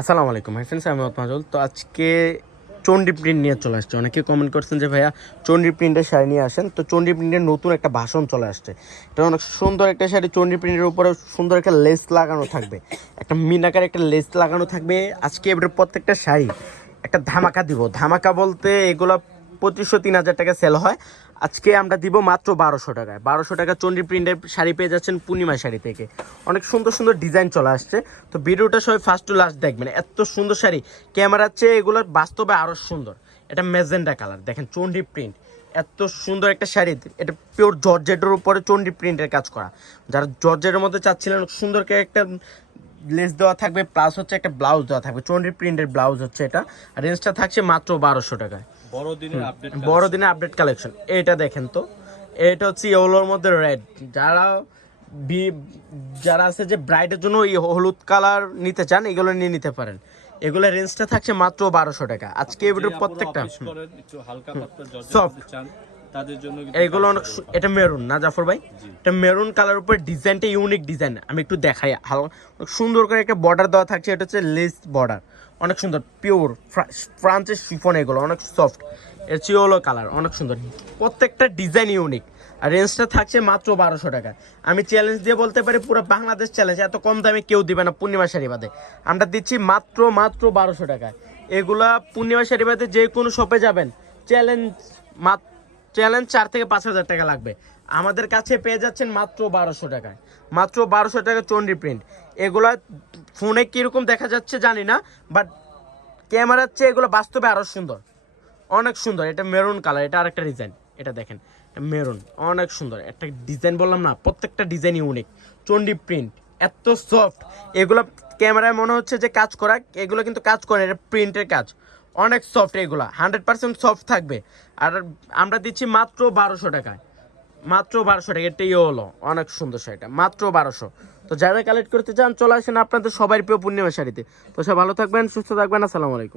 আসসালামু আলাইকুম, hi friends আমি মাজল তো আজকে চন্ডি প্রিন্ট নিয়ে চলে আসছে। অনেকে কমেন্ট করছেন যে, ভাইয়া চন্ডি প্রিন্টের শাড়ি নিয়ে আসেন? তো চন্ডি প্রিন্টের নতুন একটা ভাষণ চলে আসছে। এটা অনেক সুন্দর একটা শাড়ি চন্ডি প্রিন্টের উপরে সুন্দর একটা লেস লাগানো থাকবে। একটা মিনাকার একটা লেস লাগানো থাকবে। আজকে এবারে প্রত্যেকটা শাড়ি একটা ধামাকা দিব। ধামাকা বলতে এগুলো পঁচিশশো, তিন হাজার টাকা সেল হয়। আজকে আমরা দিব মাত্র বারোশো টাকায়। বারোশো টাকা চন্ডি প্রিন্টের শাড়ি পেয়ে যাচ্ছেন পূর্ণিমা শাড়ি থেকে। অনেক সুন্দর সুন্দর ডিজাইন চলে আসছে। তো ভিডিওটা সবাই ফার্স্ট টু লাস্ট দেখবেন। এত সুন্দর শাড়ি। ক্যামেরার চেয়ে এগুলো বাস্তবে আরও সুন্দর। এটা মেজেন্ডা কালার। দেখেন চন্ডি প্রিন্ট এত সুন্দর একটা শাড়ি। এটা পিওর জর্জেটের উপরে চন্ডি প্রিন্টের কাজ করা। যারা জর্জেটের মধ্যে চাচ্ছিলেন সুন্দরকে একটা লেস দেওয়া থাকবে প্লাস হচ্ছে একটা ব্লাউজ দেওয়া থাকবে। চন্ডি প্রিন্টের ব্লাউজ হচ্ছে এটা। আর রেঞ্জটা থাকছে মাত্র বারোশো টাকায়। বড়দিনের আপডেট বড়দিনের আপডেট কালেকশন এটা দেখেন তো। এটা হচ্ছে ইয়েলোর মধ্যে রেড যারা বি- যারা আছে যে ব্রাইডের জন্য এই হলুদ কালার নিতে চান এগুলো নিয়ে নিতে পারেন। এগুলো রেঞ্জটা থাকছে মাত্র বারোশো টাকা। আজকে এগুলোর প্রত্যেকটা অফিস তাদের জন্য অনেক এটা মেরুন না জাফর ভাই? এটা মেরুন কালার উপর ডিজাইনটা ইউনিক ডিজাইন। আমি একটু দেখাই হালকা সুন্দর করে একটা বর্ডার দেওয়া থাকছে এটা হচ্ছে লেস বর্ডার অনেক সুন্দর পিওর ফ্রান্সের শিফন এগুলো অনেক সফট এর চিওলো কালার অনেক সুন্দর। প্রত্যেকটা ডিজাইন ইউনিক আর রেঞ্জটা থাকছে মাত্র বারোশো টাকা। আমি চ্যালেঞ্জ দিয়ে বলতে পারি পুরো বাংলাদেশ চ্যালেঞ্জ এত কম দামে কেউ দিবে না পূর্ণিমা শাড়ি বাদে। আমরা দিচ্ছি মাত্র মাত্র বারোশো টাকা এগুলা পূর্ণিমা শাড়ি বাদে যে কোনো শপে যাবেন। চ্যালেঞ্জ মাত্র চ্যালেঞ্জ চার থেকে পাঁচ হাজার টাকা লাগবে। আমাদের কাছে পেয়ে যাচ্ছেন মাত্র বারোশো টাকায়। মাত্র বারোশো টাকা চন্ডি প্রিন্ট এগুলো ফোনে কীরকম দেখা যাচ্ছে জানি না বাট ক্যামেরার চেয়ে এগুলো বাস্তবে আরও সুন্দর। অনেক সুন্দর। এটা মেরুন কালার এটা আরেকটা ডিজাইন এটা দেখেন মেরুন অনেক সুন্দর। একটা ডিজাইন বললাম না, প্রত্যেকটা ডিজাইন ইউনিক চন্ডি প্রিন্ট এত সফট এগুলো ক্যামেরায় মনে হচ্ছে যে কাজ করা, এগুলো কিন্তু কাজ করে এটা প্রিন্টের কাজ। অনেক সফট এগুলো হান্ড্রেড পার্সেন্ট সফট থাকবে। আর আমরা দিচ্ছি মাত্র বারোশো টাকায়। মাত্র বারোশো টাকা এটাই হলো অনেক সুন্দর শাড়িটা, মাত্র বারোশো। তো যারা কালেক্ট করতে চান, চলে আসেন আপনাদের সবাই প্রিয় পূর্ণিমা শাড়িতে। তো সব ভালো থাকবেন, সুস্থ থাকবেন, আসসালামু আলাইকুম।